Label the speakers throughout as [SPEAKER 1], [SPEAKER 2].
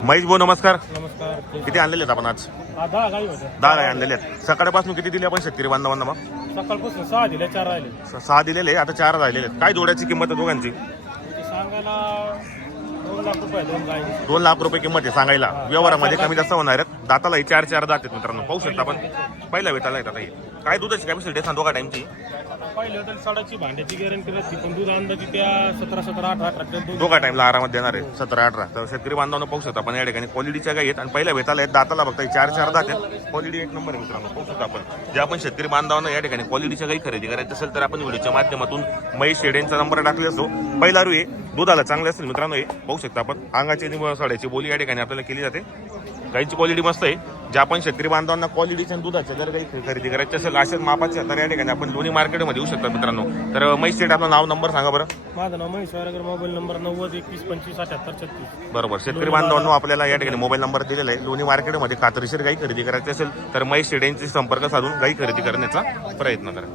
[SPEAKER 1] महेश भाऊ नमस्कार.
[SPEAKER 2] नमस्कार.
[SPEAKER 1] किती आणलेले आहेत आपण आज?
[SPEAKER 2] 10 गाई होत्या.
[SPEAKER 1] 10 गाय आणलेले आहेत. सकाळपासून किती दिले आपण शेतकरी बांधवांना? मग
[SPEAKER 2] सकाळपासून 6 दिले, 4 राहिले.
[SPEAKER 1] 6 दिलेले, आता 4 राहिलेले आहेत. काय जोड्याची किंमत आहे दोघांची?
[SPEAKER 2] ते सांगायला 2 लाख रुपये 2 गाई.
[SPEAKER 1] 2 लाख रुपये किंमत आहे सांगायला. व्यवहारामध्ये कमी जास्त होणार आहेत. दातालाही 4 दात आहेत मित्रांनो, पाहू शकता आपण. पहिला वेताला येतात काही. काय दुधाची कॅपॅसिटी सांगतो का टाइमची?
[SPEAKER 2] पहिले होतं साडाची भांड्याची गॅरंटी नसती, पण दूध अंदाजे त्या 17, 18 दूध.
[SPEAKER 1] दोघा टाइमला आरामात देणार आहे. 17, 18. तर शेतकरी बांधवांना पाहू शकता आपण या ठिकाणी क्वालिटीच्या गाई आहेत. आणि पहिल्या वेताला आहेत. दाताला बघता 4 दात आहेत. क्वालिटी एक नंबर आहे मित्रांनो, पाहू शकता आपण. जे आपण शेतकरी बांधवांना या ठिकाणी क्वालिटीच्या गाई खरेदी करायची असेल तर आपण व्हिडिओच्या माध्यमातून महेश शेडेंचा नंबर टाकले असतो. पहिला रू आहे, दुधाला चांगले असेल मित्रांनो. हे पाहू शकता आपण. अंगाची आणि साड्याची बोली या ठिकाणी आपल्याला केली जाते. गाईची क्वालिटी मस्त आहे. जे आपण शेतकरी बांधवांना क्वालिटीच्या दुधाच्या जर काही खरेदी करायची असेल अशाच मापाच्या तर या ठिकाणी आपण लोणी मार्केटमध्ये येऊ शकता मित्रांनो. तर महेश शेठ आपलं नाव नंबर सांगा बरं.
[SPEAKER 2] माझं नाव महेश वायरगर, मोबाईल नंबर 90 21 25 78 36.
[SPEAKER 1] बरोबर. शेतकरी बांधवांनो आपल्याला या ठिकाणी मोबाईल नंबर दिलेला आहे. लोणी मार्केटमध्ये खात्रीशीर गाई खरेदी करायची असेल तर महेश शेठ यांची संपर्क साधून गाई खरेदी करण्याचा प्रयत्न करा.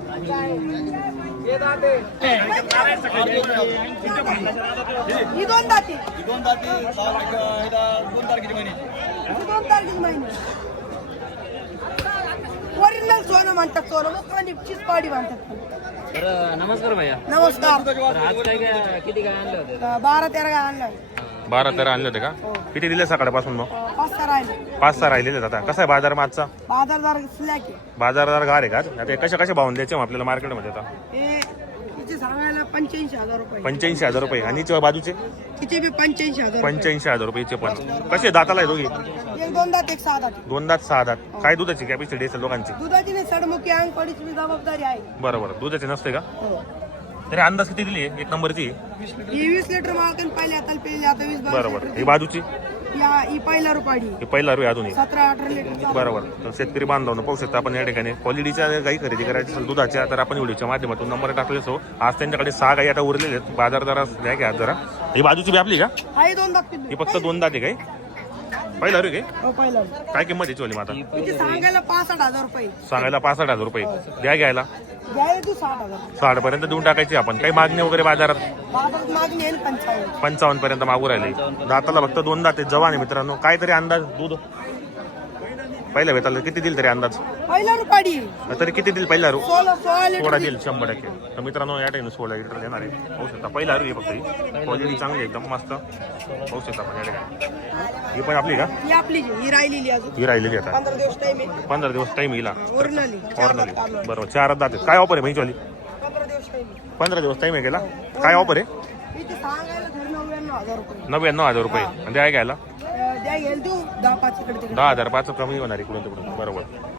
[SPEAKER 3] ओरिजिनल सोनं म्हणतात, सोनं लोकांचीच पाडी म्हणतात.
[SPEAKER 4] तर नमस्कार भैया.
[SPEAKER 3] नमस्कार.
[SPEAKER 4] तर आज काय किती काय आणलं होतं?
[SPEAKER 3] 12-13 गाय आणल्या.
[SPEAKER 1] 12-13 आणले होते का? किती दिले सकाळपासून? मग
[SPEAKER 3] 5-6 राहिले.
[SPEAKER 1] 5-6 राहिलेले आहेत. आता कसा आहे बाजार मागचा?
[SPEAKER 3] बाजारदार स्लॅक आहे.
[SPEAKER 1] बाजारदार गार आहे का? आता हे कशा भावून द्यायचे मग आपल्याला मार्केटमध्ये? आता
[SPEAKER 3] हे तिचे सांगायला 85,000 रुपये.
[SPEAKER 1] 85,000 रुपये. आणि बाजूचे
[SPEAKER 3] तिचे बी 85,000.
[SPEAKER 1] 85,000 रुपयेचे पण. कसे दाताला आहे दोघी?
[SPEAKER 3] एक 2 दात, एक 6 दात.
[SPEAKER 1] 2 दात 6 दात. काय दुधाची कॅपॅसिटी असेल दोघांची?
[SPEAKER 3] दुधाची नाही, सडमुखी अंग पडीची बी जबाबदारी आहे.
[SPEAKER 1] बरोबर. दुधाची नसते का?
[SPEAKER 3] हो.
[SPEAKER 1] तरी अंदाज किती दिली एक नंबरची?
[SPEAKER 3] ही 20 लिटर मालकन पहिले आता पेले, आता 20-22
[SPEAKER 1] बरोबर.
[SPEAKER 3] लिटर.
[SPEAKER 1] ही बाजूची?
[SPEAKER 3] ही पहिला रुपाडी
[SPEAKER 1] हे पहिला रू आहे अजूनही.
[SPEAKER 3] 17-18 लिटर.
[SPEAKER 1] बरोबर. तर शेतकरी बांधवांनो पाहू शकता आपण या ठिकाणी क्वालिटीच्या गाई खरेदी करायची असेल दुधाच्या तर आपण व्हिडिओच्या माध्यमातून नंबर टाकले असो. आज त्यांच्याकडे 6 गाई आता उरलेले आहेत. बाजार जरा घ्या घ्या जरा. ही बाजूची बी आपली का?
[SPEAKER 3] हा 2 दात.
[SPEAKER 1] ही फक्त 2 दात आहे काय? पहिला रू आहे
[SPEAKER 3] हो, पहिला.
[SPEAKER 1] काय किंमत याची वाली माता?
[SPEAKER 3] तिचे सांगायला 65,000 रुपये.
[SPEAKER 1] सांगायला 65,000 रुपये. द्या घ्यायला
[SPEAKER 3] घ्यायला तू 60,000.
[SPEAKER 1] 60 पर्यंत देऊन टाकायची आपण. काही मागणी वगैरे बाजारात?
[SPEAKER 3] बाजारात मागणी आहे 55.
[SPEAKER 1] 55 पर्यंत मागू राहिले. दाताला फक्त 2 दात आहेत. जवान आहे मित्रांनो. काय तरी अंदाज दूध पहिल्या वेताला किती दिल तरी अंदाज?
[SPEAKER 3] पहिला रुपाडी
[SPEAKER 1] तरी किती दिल पहिला रू?
[SPEAKER 3] 16 लिटर.
[SPEAKER 1] 16 दिल 100%. तर मित्रांनो या ठिकाणी 16 लिटर देणार आहे. पाहू शकता पहिला रू आहे फक्त. ही क्वालिटी चांगली एकदम मस्त पाहू शकता आपण या ठिकाणी. ही पण आपली का?
[SPEAKER 3] ही आपली जी, ही राहिलेली अजून
[SPEAKER 1] ही राहिलेली आता
[SPEAKER 3] 15 दिवस टाइम आहे.
[SPEAKER 1] 15 दिवस टाइम येईल.
[SPEAKER 3] ओरिजिनली
[SPEAKER 1] ऑर्नली बरोबर. 4 दात आहेत. काय ऑफर आहे माहिती वाली?
[SPEAKER 3] 15 दिवस टाइम आहे.
[SPEAKER 1] 15 दिवस टाइम आहे गेला. काय ऑफर आहे?
[SPEAKER 3] इथे सांगायला धर 99,000 रुपये.
[SPEAKER 1] 99,000 रुपये. आणि द्या घ्यायला
[SPEAKER 3] द्या घेईल तू 10-5 इकडे तिकडे.
[SPEAKER 1] 10,000 5 कमी होणार इकडून तिकडून. बरोबर.